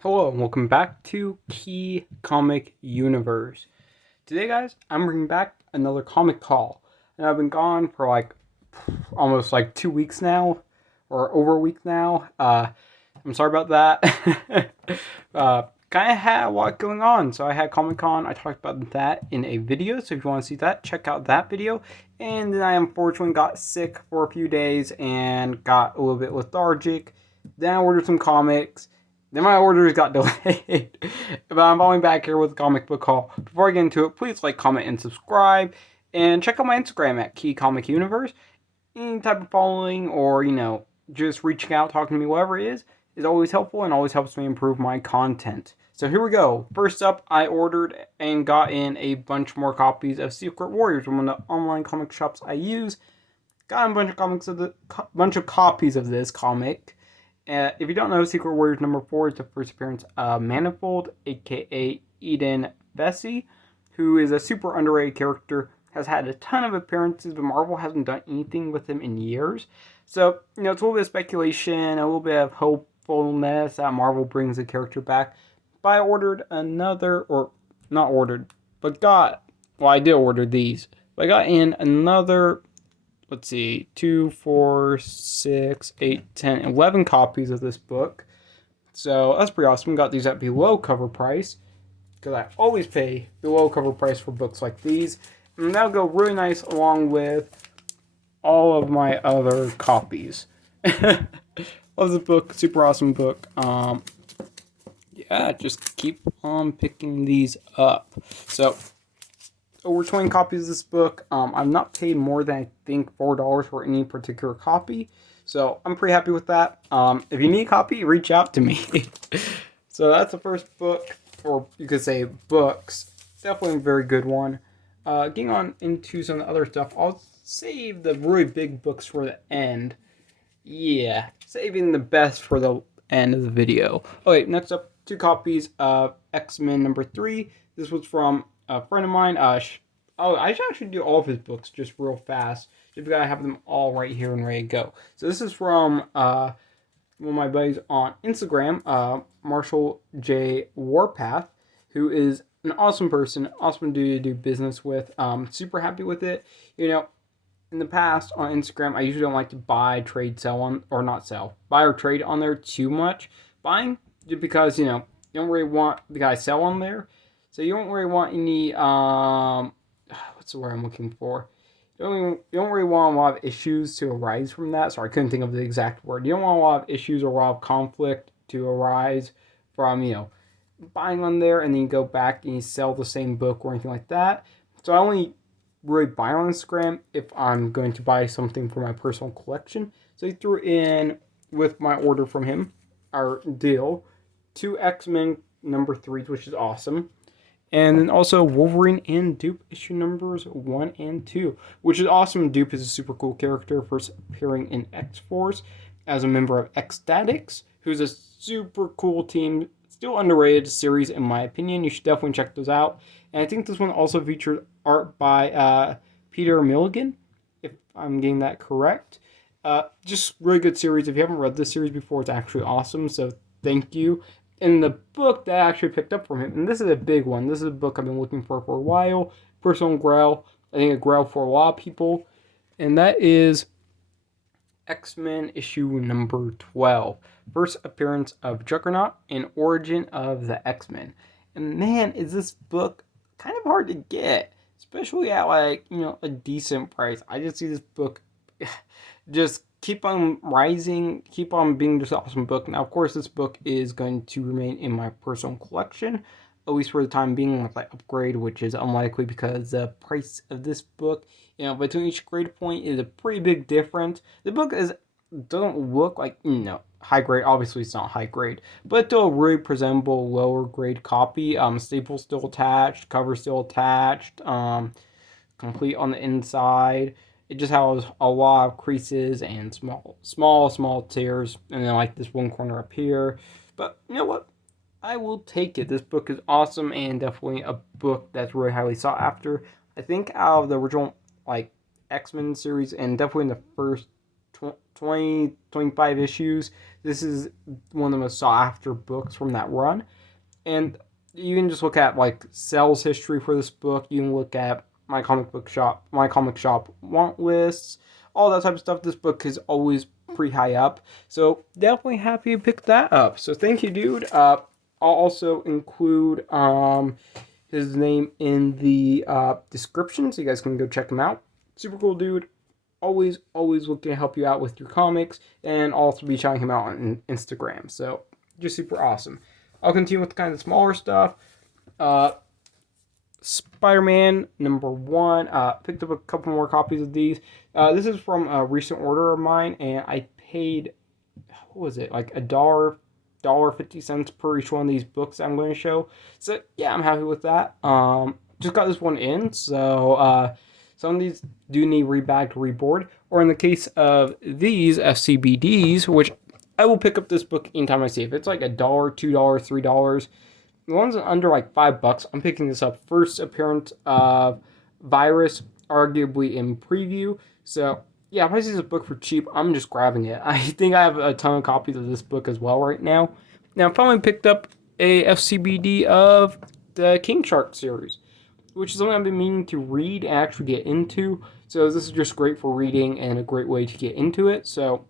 Hello and welcome back to Key Comic Universe. Today, guys, I'm bringing back another comic call, and I've been gone for almost 2 weeks now, or over a week now. I'm sorry about that. Kind of had a lot going on, so I had Comic Con. I talked about that in a video, so if you want to see that, check out that video. And then I unfortunately got sick for a few days and got a little bit lethargic. Then I ordered some comics. Then my orders got delayed. But I'm finally back here with a comic book haul. Before I get into it, please like, comment, and subscribe. And check out my Instagram at Key Comic Universe. Any type of following or, just reaching out, talking to me, whatever it is always helpful and always helps me improve my content. So here we go. First up, I ordered and got in a bunch more copies of Secret Warriors from one of the online comic shops I use. Got a bunch of copies of this comic. If you don't know, Secret Warriors number 4 is the first appearance of Manifold, aka Eden Vesey, who is a super underrated character, has had a ton of appearances, but Marvel hasn't done anything with him in years. So, it's a little bit of speculation, a little bit of hopefulness that Marvel brings the character back. But I ordered another, or not ordered, but I did order these, but I got in another, let's see, 2, 4, 6, 8, 10, 11 copies of this book. So that's pretty awesome. Got these at below cover price, because I always pay below cover price for books like these. And that'll go really nice along with all of my other copies. Love this book. Super awesome book. Just keep on picking these up. So over 20 copies of this book. I've not paid more than, I think, $4 for any particular copy. So I'm pretty happy with that. If you need a copy, reach out to me. So that's the first book, or you could say books. Definitely a very good one. Getting on into some of the other stuff, I'll save the really big books for the end. Yeah, saving the best for the end of the video. Okay, next up, 2 copies of X-Men number 3. This was from a friend of mine. I should actually do all of his books just real fast. Just because I have them all right here and ready to go. So this is from one of my buddies on Instagram, Marshall J. Warpath, who is an awesome person, awesome dude to do business with. Super happy with it. In the past on Instagram, I usually don't like to buy, trade, sell on, or not sell, buy or trade on there too much. Buying, just because, you don't really want the guy sell on there. So you don't really want any, what's the word I'm looking for? You don't really want a lot of issues to arise from that. Sorry, I couldn't think of the exact word. You don't want a lot of issues or a lot of conflict to arise from, buying on there and then you go back and you sell the same book or anything like that. So I only really buy on Instagram if I'm going to buy something for my personal collection. So he threw in, with my order from him, our deal, 2 X-Men number 3s, which is awesome. And then also Wolverine and Dupe issue numbers 1 and 2, which is awesome. Dupe is a super cool character, first appearing in X-Force as a member of X-Statix, who's a super cool team, still underrated series in my opinion. You should definitely check those out. And I think this one also featured art by Peter Milligan, if I'm getting that correct. Just really good series. If you haven't read this series before, it's actually awesome, so thank you. In the book that I actually picked up from him, and this is a big one. This is a book I've been looking for a while. Personal Grail. I think a Grail for a lot of people. And that is X-Men issue number 12. First appearance of Juggernaut and origin of the X-Men. And man, is this book kind of hard to get. Especially at a decent price. I just see this book just keep on rising, keep on being this awesome book. Now, of course, this book is going to remain in my personal collection, at least for the time being, unless I upgrade, which is unlikely because the price of this book, between each grade point is a pretty big difference. The book doesn't look like, high grade. Obviously, it's not high grade, but still a really presentable lower grade copy. Staples still attached, cover still attached, complete on the inside. It just has a lot of creases and small tears, and then this one corner up here. But you know what? I will take it. This book is awesome and definitely a book that's really highly sought after. I think out of the original X-Men series, and definitely in the first 20, 25 issues. This is one of the most sought after books from that run. And you can just look at like sales history for this book. You can look at my comic shop want lists, all that type of stuff. This book is always pretty high up. So definitely happy to pick that up. So thank you, dude. I'll also include his name in the description so you guys can go check him out. Super cool dude. Always looking to help you out with your comics, and I'll also be shouting him out on Instagram. So just super awesome. I'll continue with kind of smaller stuff. Spider-Man #1. Picked up a couple more copies of these. This is from a recent order of mine, and I paid, what was it, like $1.50 per each one of these books I'm going to show. So yeah, I'm happy with that. Just got this one in, so some of these do need rebagged, reboard, or in the case of these FCBDs, which I will pick up this book anytime I see it. If it's like $1, $2, $3, the ones under like $5, I'm picking this up. First appearance of Virus, arguably in preview. So yeah, if I see this book for cheap, I'm just grabbing it. I think I have a ton of copies of this book as well right now. Now I finally picked up a FCBD of the King Shark series, which is something I've been meaning to read and actually get into. So this is just great for reading and a great way to get into it. So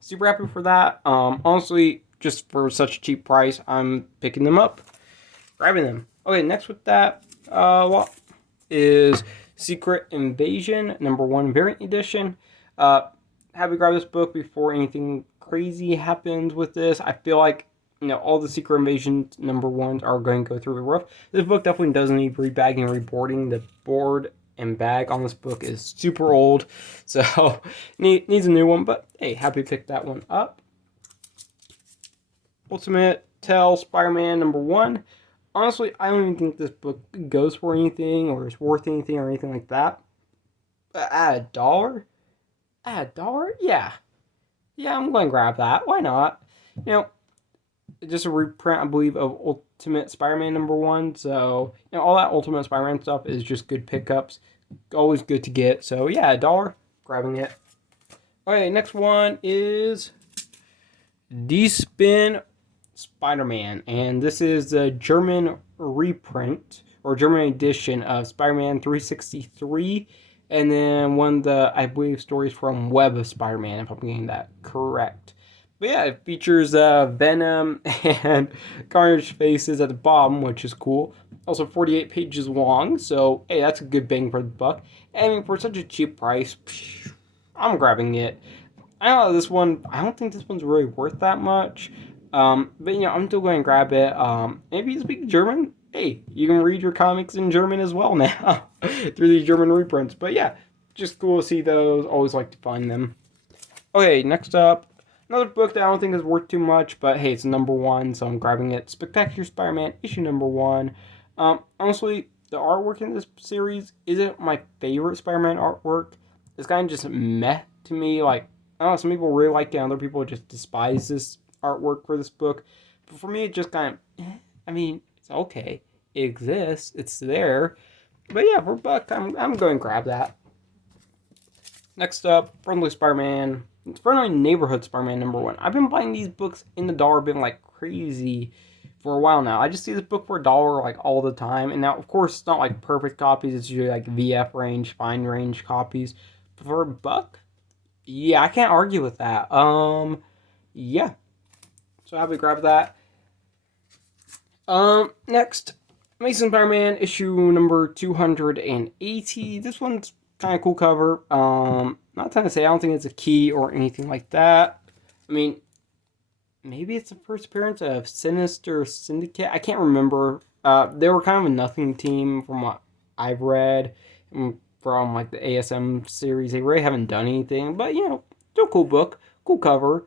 super happy for that. Honestly, just for such a cheap price, I'm picking them up, grabbing them. Okay, next with that is Secret Invasion #1 variant edition. Happy to grab this book before anything crazy happens with this. I feel like all the Secret Invasion #1s are going to go through the roof. This book definitely doesn't need rebagging and reboarding. The board and bag on this book is super old, so needs a new one. But hey, happy to pick that one up. Ultimate Tell Spider-Man #1. Honestly, I don't even think this book goes for anything or is worth anything or anything like that. But at $1? Yeah, I'm going to grab that. Why not? Just a reprint, I believe, of Ultimate Spider-Man #1. So, all that Ultimate Spider-Man stuff is just good pickups. Always good to get. So, yeah, $1, grabbing it. Okay, next one is D-Spin Spider-Man. And this is a German reprint, or German edition of Spider-Man 363. And then one of the, I believe, stories from Web of Spider-Man, if I'm getting that correct. But yeah, it features Venom and Carnage faces at the bottom, which is cool. Also 48 pages long, so hey, that's a good bang for the buck. And for such a cheap price, I'm grabbing it. I don't think this one's really worth that much. But I'm still going to grab it. Maybe you speak German? Hey, you can read your comics in German as well now through these German reprints. But yeah, just cool to see those. Always like to find them. Okay, next up. Another book that I don't think is worth too much, but hey, it's #1, so I'm grabbing it. Spectacular Spider-Man, issue #1. Honestly, the artwork in this series isn't my favorite Spider-Man artwork. It's kind of just meh to me. Like, I don't know, some people really like it, other people just despise this artwork for this book. But for me, it just kind of, it's okay. It exists. It's there. But yeah, for a buck, I'm going to grab that. Next up, Friendly Spider-Man. It's Friendly Neighborhood Spider-Man #1. I've been buying these books in the dollar bin like crazy for a while now. I just see this book for $1 like all the time. And now, of course, it's not like perfect copies. It's usually like VF range, fine range copies. But for a buck, yeah, I can't argue with that. Yeah. So happy to grab that. Next, Amazing Spider-Man issue number 280. This one's kind of cool cover. Not trying to say I don't think it's a key or anything like that. Maybe it's the first appearance of Sinister Syndicate. I can't remember. They were kind of a nothing team from what I've read from like the ASM series. They really haven't done anything, but still a cool book, cool cover.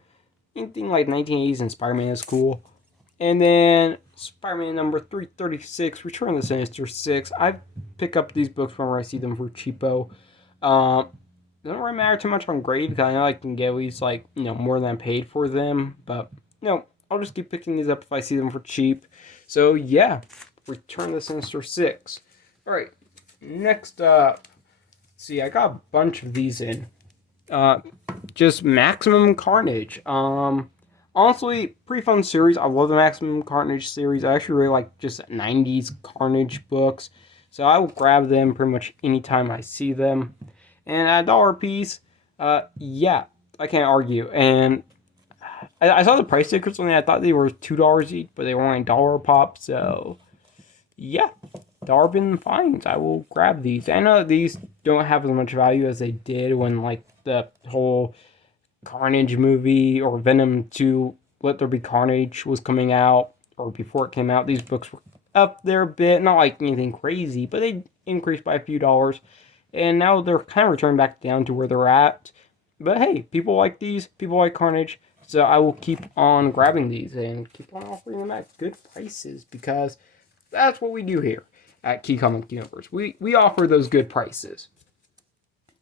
Anything like 1980s and Spider-Man is cool. And then Spider-Man number 336, Return of the Sinister Six. I pick up these books whenever I see them for cheapo. It doesn't really matter too much on grade because I know I can get at least more than I paid for them. But I'll just keep picking these up if I see them for cheap. So yeah, Return of the Sinister Six. All right, next up. See, I got a bunch of these in. just Maximum Carnage. Honestly, pretty fun series. I love the Maximum Carnage series. I actually really like just 90s Carnage books. So I will grab them pretty much anytime I see them. And at $1 a piece, yeah, I can't argue. And I saw the price stickers on it. I thought they were $2 each, but they were only $1 a pop. So yeah, $1 bin finds. I will grab these. I know that these don't have as much value as they did when like the whole Carnage movie or Venom 2 Let There Be Carnage was coming out, or before it came out. These books were up there a bit, not like anything crazy, but they increased by a few dollars, and now they're kind of returning back down to where they're at. But hey, people like these, people like Carnage, so I will keep on grabbing these and keep on offering them at good prices, because that's what we do here at Key Comic Universe. We offer those good prices.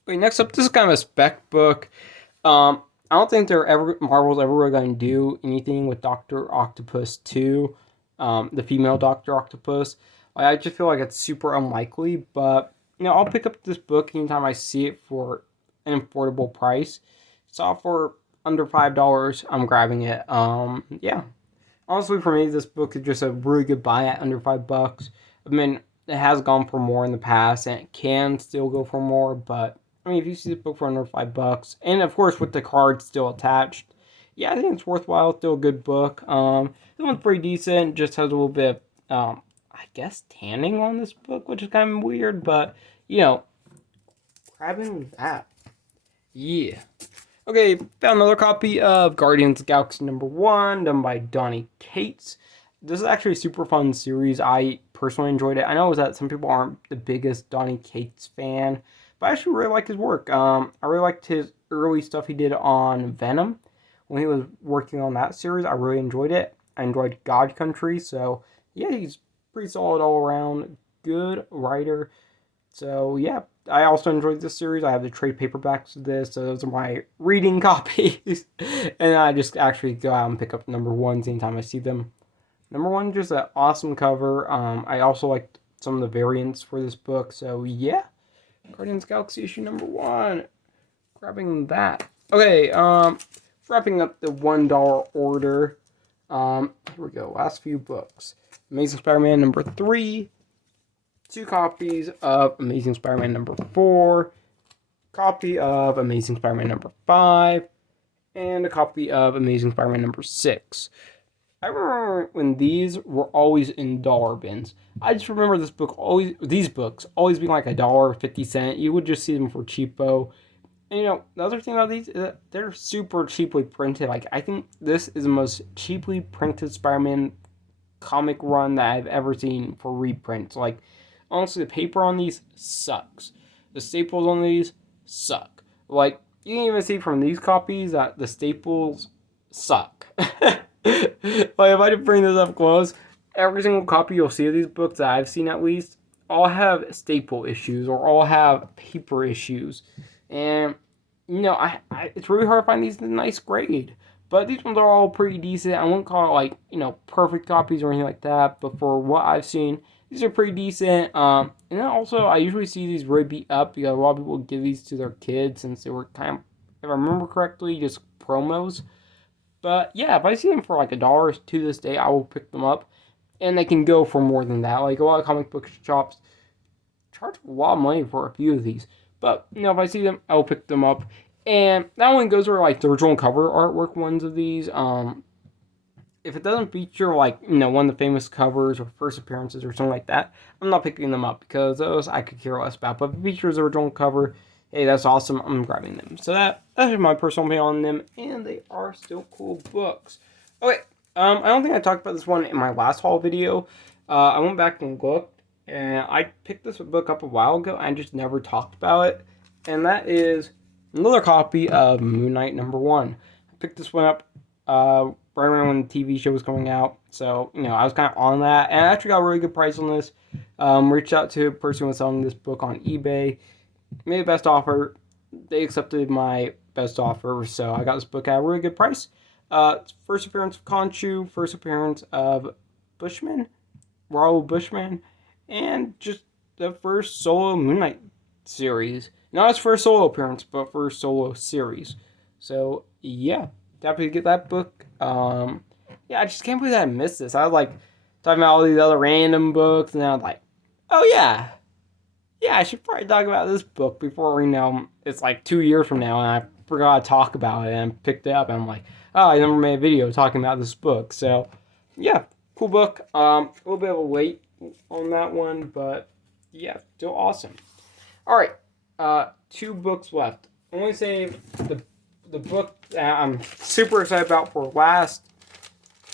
Okay, next up, this is kind of a spec book. I don't think Marvel's ever really going to do anything with Dr. Octopus 2, the female Dr. Octopus. I just feel like it's super unlikely, but I'll pick up this book anytime I see it for an affordable price. So for under $5, I'm grabbing it. Yeah. Honestly, for me, this book is just a really good buy at under $5. I mean, it has gone for more in the past, and it can still go for more, but I mean, if you see the book for under $5, and of course with the card still attached, yeah, I think it's worthwhile. Still a good book. This one's pretty decent. Just has a little bit of, I guess, tanning on this book, which is kind of weird, but grabbing that. Yeah. Okay, found another copy of Guardians of the Galaxy #1, done by Donny Cates. This is actually a super fun series. I personally enjoyed it. I know that some people aren't the biggest Donny Cates fan, but I actually really like his work. I really liked his early stuff he did on Venom. When he was working on that series, I really enjoyed it. I enjoyed God Country, so yeah, he's pretty solid all around. Good writer. So yeah, I also enjoyed this series. I have the trade paperbacks of this, so those are my reading copies. And I just actually go out and pick up #1s anytime I see them. #1, just an awesome cover. I also liked some of the variants for this book, so yeah. Guardians of the Galaxy issue #1. Grabbing that. Okay, wrapping up the $1 order. Here we go. Last few books. Amazing Spider-Man #3. 2 copies of Amazing Spider-Man #4. Copy of Amazing Spider-Man #5. And a copy of Amazing Spider-Man #6. I remember when these were always in dollar bins. I just remember these books always being like $1.50. You would just see them for cheapo. And the other thing about these is that they're super cheaply printed. Like, I think this is the most cheaply printed Spider-Man comic run that I've ever seen for reprints. Like, honestly, the paper on these sucks. The staples on these suck. Like, you can even see from these copies that the staples suck. Like, if I just bring this up close, every single copy you'll see of these books that I've seen at least all have staple issues or all have paper issues. And, it's really hard to find these in a nice grade. But these ones are all pretty decent. I wouldn't call it, like, perfect copies or anything like that. But for what I've seen, these are pretty decent. And then also, I usually see these really beat up because a lot of people give these to their kids since they were kind of, if I remember correctly, just promos. But yeah, if I see them for like $1 to this day, I will pick them up. And they can go for more than that. Like, a lot of comic book shops charge a lot of money for a few of these. But, if I see them, I will pick them up. And that one goes for like the original cover artwork ones of these. If it doesn't feature like, one of the famous covers or first appearances or something like that, I'm not picking them up because those I could care less about. But if it features the original cover, hey, that's awesome. I'm grabbing them. So that's my personal opinion on them, and they are still cool books. Okay, I don't think I talked about this one in my last haul video. I went back and looked, and I picked this book up a while ago, and I just never talked about it. And that is another copy of Moon Knight #1. I picked this one up right around when the TV show was coming out. So, I was kind of on that. And I actually got a really good price on this. Reached out to a person who was selling this book on eBay. Made the best offer. They accepted my best offer. So, I got this book at a really good price. First appearance of Khonshu. First appearance of Bushman. Raoul Bushman. And just the first solo Moon Knight series. Not his first solo appearance, but first solo series. So yeah, definitely get that book. Yeah, I just can't believe that I missed this. I was like talking about all these other random books, and I was like, oh yeah, I should probably talk about this book before it's like 2 years from now, and I forgot to talk about it and picked it up, and I'm like, oh, I never made a video talking about this book. So yeah, cool book. A little bit of a wait on that one, but yeah, still awesome. All right, 2 books left. I'm going to save the book that I'm super excited about for last.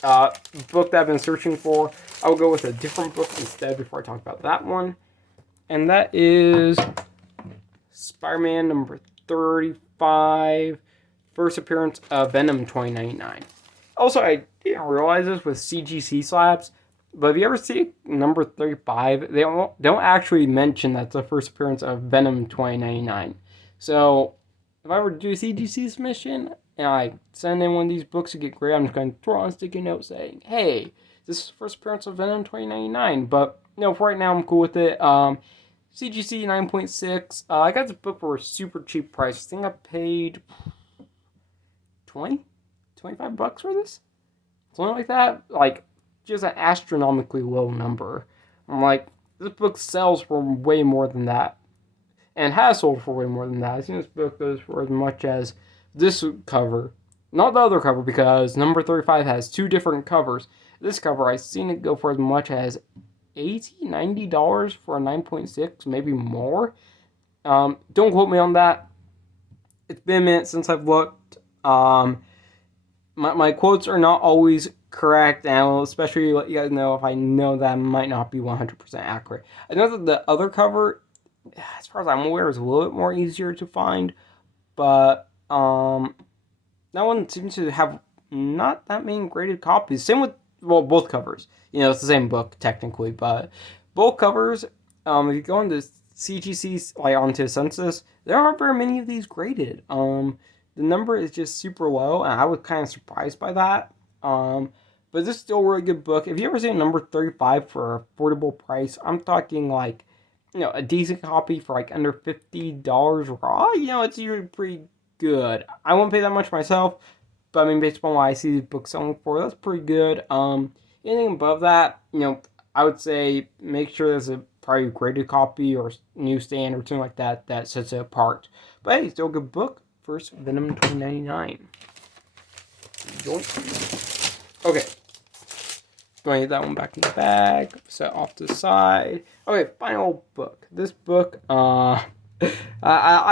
Book that I've been searching for. I will go with a different book instead before I talk about that one. And that is Spider-Man number 35, first appearance of Venom 2099. Also, I didn't realize this with CGC slabs, but if you ever see number 35, they don't actually mention that's the first appearance of Venom 2099. So, if I were to do a CGC submission, and I send in one of these books to get graded, I'm just going to throw on a sticky note saying, hey, this is the first appearance of Venom 2099. But, for right now, I'm cool with it. CGC 9.6. I got this book for a super cheap price. I think I paid 25 bucks for this? Something like that. Like, just an astronomically low number. I'm like, this book sells for way more than that. And has sold for way more than that. I've seen this book goes for as much as this cover. Not the other cover, because number 35 has 2 different covers. This cover, I've seen it go for as much as $80, $90 for a 9.6, maybe more. Don't quote me on that. It's been a minute since I've looked. My quotes are not always correct, and I'll especially let you guys know if I know that might not be 100% accurate. I know that the other cover, as far as I'm aware, is a little bit more easier to find, but that one seems to have not that many graded copies. Same with, both covers. It's the same book technically, but both covers, if you go into CGC, like onto Census, there aren't very many of these graded. The number is just super low, and I was kind of surprised by that. But this is still a really good book. If you ever see a number 35 for an affordable price, I'm talking like, a decent copy for like under $50 raw, it's usually pretty good. I won't pay that much myself, but I mean, based on what I see the book selling for, that's pretty good. Anything above that, I would say make sure there's a probably graded copy or newsstand or something like that that sets it apart. But hey, still a good book. First Venom 2099. Okay. Going to get that one back in the bag. Set off to the side. Okay, final book. This book, I've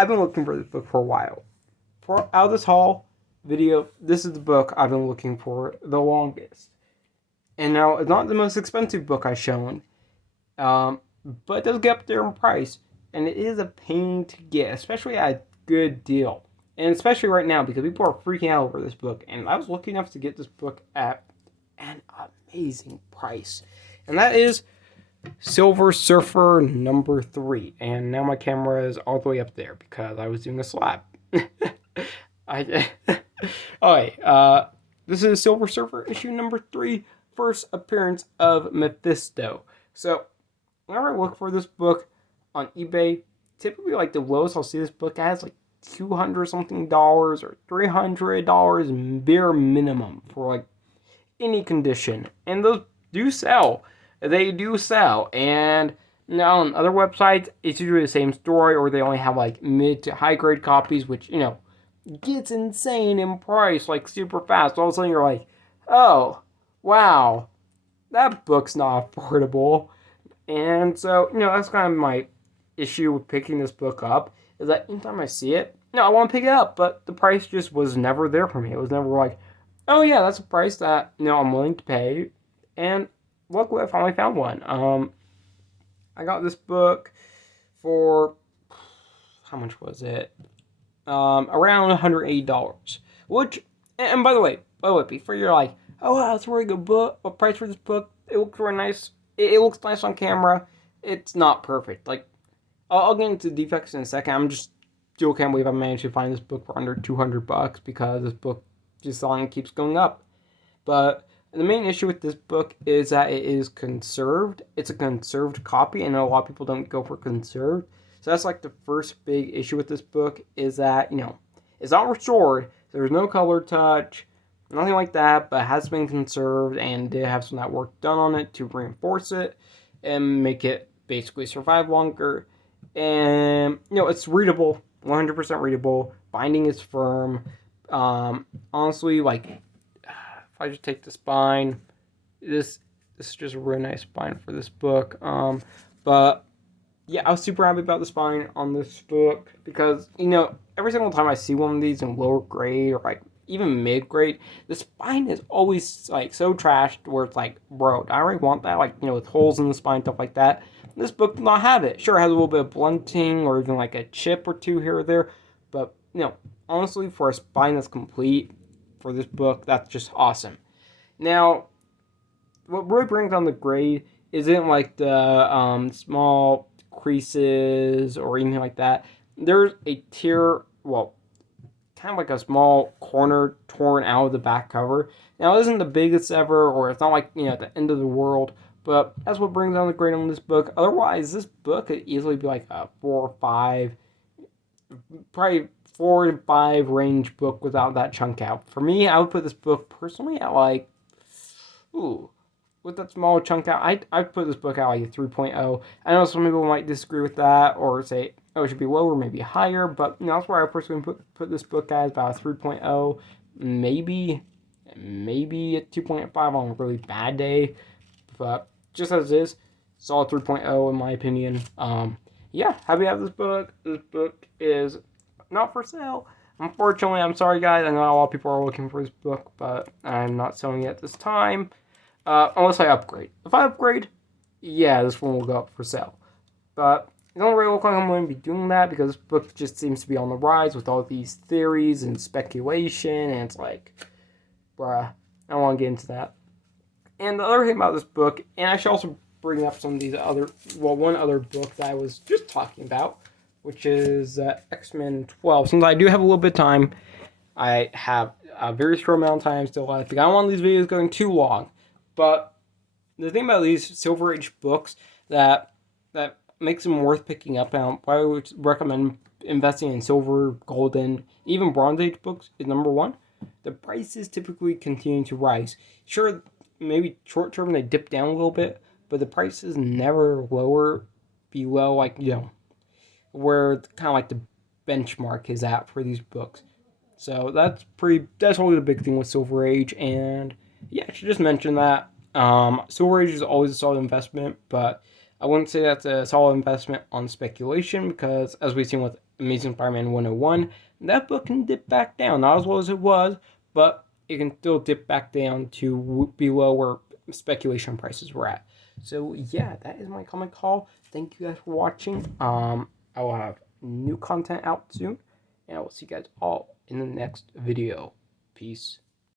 been looking for this book for a while. Out of this haul video, this is the book I've been looking for the longest. And now, it's not the most expensive book I've shown, but it does get up there in price. And it is a pain to get, especially at a good deal. And especially right now, because people are freaking out over this book. And I was lucky enough to get this book at an amazing price. And that is Silver Surfer number 3. And now my camera is all the way up there because I was doing a slap. Alright, this is Silver Surfer issue number 3, first appearance of Mephisto. So, whenever I look for this book on eBay, typically like the lowest I'll see this book at is like $200 something or $300 bare minimum for like any condition. And those do sell. They do sell. And now on other websites, it's usually the same story, or they only have like mid to high grade copies, which, gets insane in price like super fast. All of a sudden you're like, oh, wow, that book's not affordable. And so, that's kind of my issue with picking this book up, is that anytime I see it, I want to pick it up, but the price just was never there for me. It was never like, oh yeah, that's a price that, I'm willing to pay. And luckily I finally found one. I got this book for, how much was it? Around $180. Which, and by the way, before you're like, oh wow, that's a really good book, what price for this book? It looks really nice. It looks nice on camera. It's not perfect. Like, I'll get into defects in a second. I'm just still can't believe I managed to find this book for under $200 because this book just on keeps going up. But the main issue with this book is that it is conserved. It's a conserved copy, and a lot of people don't go for conserved. So that's like the first big issue with this book, is that, it's not restored, There's no color touch, nothing like that, but it has been conserved and did have some of that work done on it to reinforce it and make it basically survive longer. And, it's readable, 100% readable. Binding is firm. Honestly, like, if I just take the spine, this is just a really nice spine for this book. But yeah, I was super happy about the spine on this book because, every single time I see one of these in lower grade or like even mid grade, the spine is always like so trashed where it's like, bro, I already want that, like, with holes in the spine, stuff like that. This book does not have it. Sure, it has a little bit of blunting or even like a chip or two here or there, but, honestly, for a spine that's complete for this book, that's just awesome. Now, what really brings down the grade isn't like the small creases or anything like that. There's a tear, well, kind of like a small corner torn out of the back cover. Now, it isn't the biggest ever, or it's not like, at the end of the world, but that's what brings down the grade on this book. Otherwise, this book could easily be like a 4 or 5, probably 4 to 5 range book without that chunk out. For me, I would put this book personally at like, with that small chunk out, I'd put this book out like a 3.0. I know some people might disagree with that or say, it should be lower, maybe higher, but that's where I personally put this book as about a 3.0, maybe a 2.5 on a really bad day, but just as it is, solid 3.0 in my opinion. Yeah, happy to have this book. This book is not for sale. Unfortunately, I'm sorry guys, I know a lot of people are looking for this book, but I'm not selling it at this time. Unless I upgrade. If I upgrade, yeah, this one will go up for sale. But it doesn't really look like I'm going to be doing that because this book just seems to be on the rise with all these theories and speculation, and it's like, bruh, I don't want to get into that. And the other thing about this book, and I should also bring up some of these one other book that I was just talking about, which is X-Men 12. Since I do have a little bit of time, I have a very short amount of time still left. I don't want these videos going too long. But the thing about these Silver Age books that makes them worth picking up, and why I would recommend investing in Silver, Golden, even Bronze Age books is number one. The prices typically continue to rise. Sure, maybe short term they dip down a little bit, but the prices never lower below like where kind of like the benchmark is at for these books. So that's really the big thing with Silver Age, and yeah, I should just mention that. Silver Age is always a solid investment, but I wouldn't say that's a solid investment on speculation because, as we've seen with Amazing Spider-Man 101, that book can dip back down. Not as low as it was, but it can still dip back down to below where speculation prices were at. So yeah, that is my comic haul. Thank you guys for watching. I will have new content out soon, and I will see you guys all in the next video. Peace.